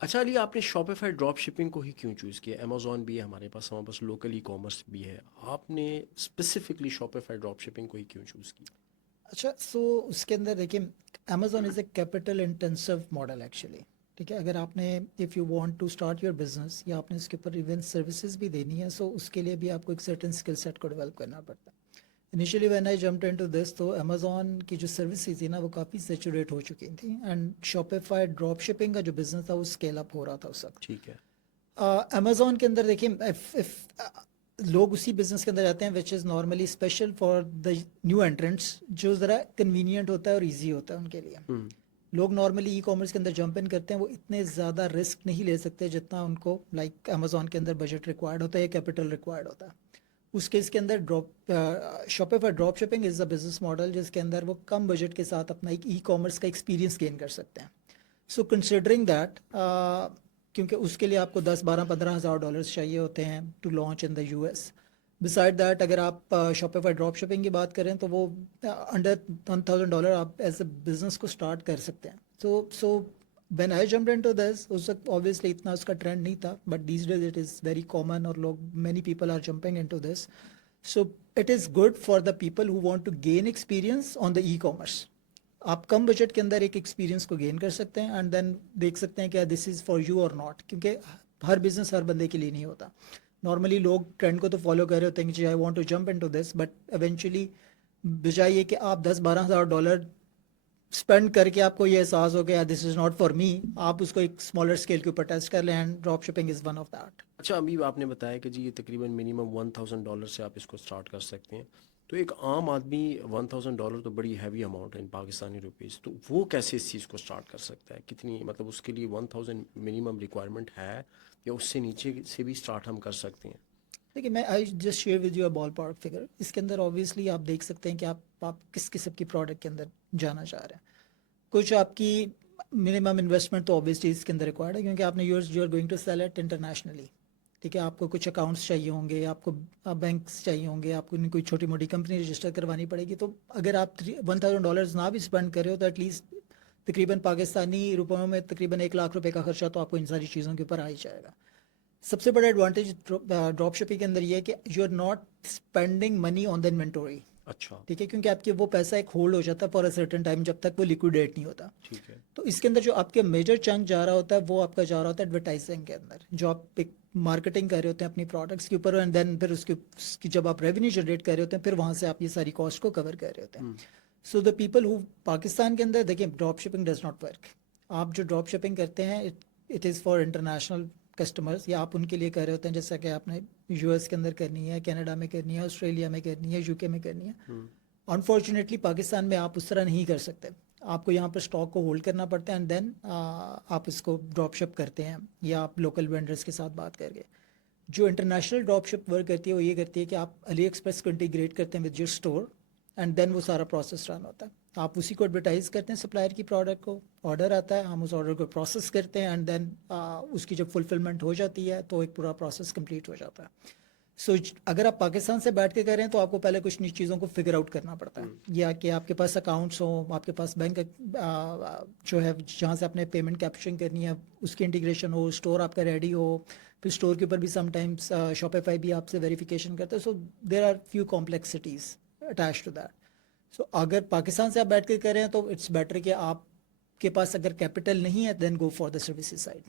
اچھا علی، آپ نے شاپیفائی ڈراپ شپنگ کو ہی کیوں چوز کیا؟ امیزون بھی ہے ہمارے پاس لوکل ای کامرس بھی ہے، آپ نے اسپیسیفکلی شاپیفائی ڈراپ شپنگ کو ہی کیوں چوز کیا؟ اچھا سو اس کے اندر دیکھیں، Amazon is a capital intensive model actually. ٹھیک ہے، اگر آپ نے if you want to start your business یا آپ نے اس کے اوپر ایون سروسز بھی دینی ہے، سو اس کے لیے بھی آپ کو ایک سرٹن اسکل سیٹ کو ڈیولپ کرنا پڑتا ہے. Initially when I jumped into this, تو امیزون کی جو سروسز تھی نا وہ کافی سیچوریٹ ہو چکی تھیں، اینڈ شاپیفائی ڈراپ شپنگ کا جو بزنس تھا وہ اسکیل اپ ہو رہا تھا اس وقت. ٹھیک ہے. امیزون کے اندر دیکھیں، لوگ اسی بزنس کے اندر جاتے ہیں which is normally special for the new entrants, جو ذرا کنوینئنٹ ہوتا ہے اور ایزی ہوتا ہے ان کے لیے. ہوں. لوگ نارملی ای کامرس کے اندر جمپ ان کرتے ہیں، وہ اتنے زیادہ رسک نہیں لے سکتے جتنا ان کو لائک امیزون کے اندر بجٹ ریکوائرڈ ہوتا ہے یا کیپٹل ریکوائرڈ ہوتا ہے. اس کیس کے اندر Shopify drop shipping is a business model جس کے اندر وہ کم بجٹ کے ساتھ اپنا ایک ای کامرس کا ایکسپیرینس گین کر سکتے ہیں. سو کنسیڈرنگ دیٹ، کیونکہ اس کے لیے آپ کو 10-12-15 ہزار ڈالرس چاہیے ہوتے ہیں to launch in the U S. Beside that اگر آپ شاپیفائی ڈراپ شپنگ کی بات کریں تو وہ انڈر $1,000 آپ ایز اے بزنس کو اسٹارٹ کر سکتے ہیں. So when I jump into this, اس وقت اوبیسلی اتنا اس کا ٹرینڈ نہیں تھا، but these days it is very common اور لوگ many people are jumping into this. So it is good for the people who want to gain experience on the ecommerce. آپ کم budget کے اندر ایک experience کو gain کر سکتے ہیں اینڈ دین دیکھ سکتے ہیں کہ دس از فار یو اور ناٹ، کیونکہ ہر بزنس ہر بندے کے لیے نہیں ہوتا. نارملی لوگ ٹرینڈ کو تو فالو کر رہے ہوتے ہیں کہ I want to jump into this, but eventually بجائے یہ کہ آپ 10-12 ہزار ڈالر اسپینڈ کر کے آپ کو یہ احساس ہو گیا دس از ناٹ فار می، آپ اس کو ایک اسمالر اسکیل کے اوپر ٹیسٹ کر لیں، and drop shipping is one of that. اچھا، ابھی آپ نے بتایا کہ جی یہ تقریباً منیمم $1,000 سے آپ اس کو اسٹارٹ کر سکتے ہیں. تو ایک عام آدمی $1,000 تو بڑی ہیوی اماؤنٹ ہے ان پاکستانی روپیز، تو وہ کیسے اس چیز کو اسٹارٹ کر سکتا ہے؟ کتنی مطلب اس کے لیے 1,000 منیمم ریکوائرمنٹ ہے یا اس سے نیچے سے بھی اسٹارٹ ہم کر سکتے ہیں؟ دیکھیے، میں I just share with you a ballpark figure. اس کے اندر آبویسلی آپ دیکھ سکتے ہیں کہ آپ کس قسم کی پروڈکٹ کے اندر جانا چاہ رہے ہیں. کچھ آپ کی منیمم انویسٹمنٹ تو آبویسلی اس کے اندر ریکوائرڈ ہے، کیونکہ آپ نے you are going to sell it internationally. ٹھیک ہے، آپ کو کچھ اکاؤنٹس چاہیے ہوں گے، آپ کو بینکس چاہیے ہوں گے، آپ کو کوئی چھوٹی موٹی کمپنی رجسٹر کروانی پڑے گی. تو اگر آپ $1,000 نہ بھی اسپینڈ کرے ہو تو ایٹ لیسٹ تقریباً پاکستانی روپیوں میں تقریباً 1 لاکھ روپے کا خرچہ تو آپ کو ان ساری چیزوں کے اوپر آ ہی جائے گا. سب سے بڑا ایڈوانٹیج ڈراپ شپنگ کے اندر یہ ہے کہ you are not spending money on the inventory. اچھا. ٹھیک ہے، کیونکہ آپ کے وہ پیسہ ایک ہولڈ ہو جاتا ہے فار اے سرٹن ٹائم جب تک وہ لیکویڈیٹ نہیں ہوتا. ٹھیک ہے. تو اس کے اندر جو آپ کے میجر چنک جا رہا ہوتا ہے وہ آپ کا جا رہا ہوتا ہے ایڈورٹائزنگ کے اندر، جو آپ ایک مارکیٹنگ کر رہے ہوتے ہیں اپنی پروڈکٹس کے اوپر، اینڈ دین پھر اس کی جب آپ ریونیو جنریٹ کر رہے ہوتے ہیں پھر وہاں سے آپ یہ ساری کاسٹ کو کور کر رہے ہوتے ہیں. سو دا پیپل ہو پاکستان کے اندر دیکھیں drop shipping does not work. آپ جو ڈراپ شپنگ کرتے ہیں it is for international customers, یا آپ ان کے لیے کر رہے ہوتے ہیں جیسا کہ آپ نے یو ایس کے اندر کرنی ہے، کینیڈا میں کرنی ہے، آسٹریلیا میں کرنی ہے، یو کے میں کرنی ہے. انفارچونیٹلی پاکستان میں آپ اس طرح نہیں کر سکتے. آپ کو یہاں پر اسٹاک کو ہولڈ کرنا پڑتا ہے اینڈ دین آپ اس کو ڈراپ شپ کرتے ہیں، یا آپ لوکل وینڈرس کے ساتھ بات کر کے. جو انٹرنیشنل ڈراپ شپ ورک کرتی ہے وہ یہ کرتی ہے کہ آپ علی ایکسپریس کو انٹیگریٹ کرتے ہیں with your store, and then وہ سارا پروسیس رن ہوتا ہے. آپ اسی کو ایڈورٹائز کرتے ہیں سپلائر کی پروڈکٹ کو، آرڈر آتا ہے، ہم اس آرڈر کو پروسیس کرتے ہیں، اینڈ دین اس کی جب فلفلمنٹ ہو جاتی ہے تو ایک پورا پروسیس کمپلیٹ ہو جاتا ہے. سو اگر آپ پاکستان سے بیٹھ کے کریں تو آپ کو پہلے کچھ نئی چیزوں کو فگر آؤٹ کرنا پڑتا ہے، یا کہ آپ کے پاس اکاؤنٹس ہوں، آپ کے پاس بینک جو ہے جہاں سے آپ نے پیمنٹ کیپچرنگ کرنی ہے اس کی انٹیگریشن ہو، اسٹور آپ کا ریڈی ہو، پھر اسٹور کے اوپر بھی سم ٹائمس شاپیفائی بھی آپ سے ویریفیکیشن کرتا ہے. So there are few complexities attached to that. So اگر پاکستان سے آپ بیٹھ کے کریں تو اٹس بیٹر کہ آپ کے پاس اگر کیپٹل نہیں ہے then go for the services side.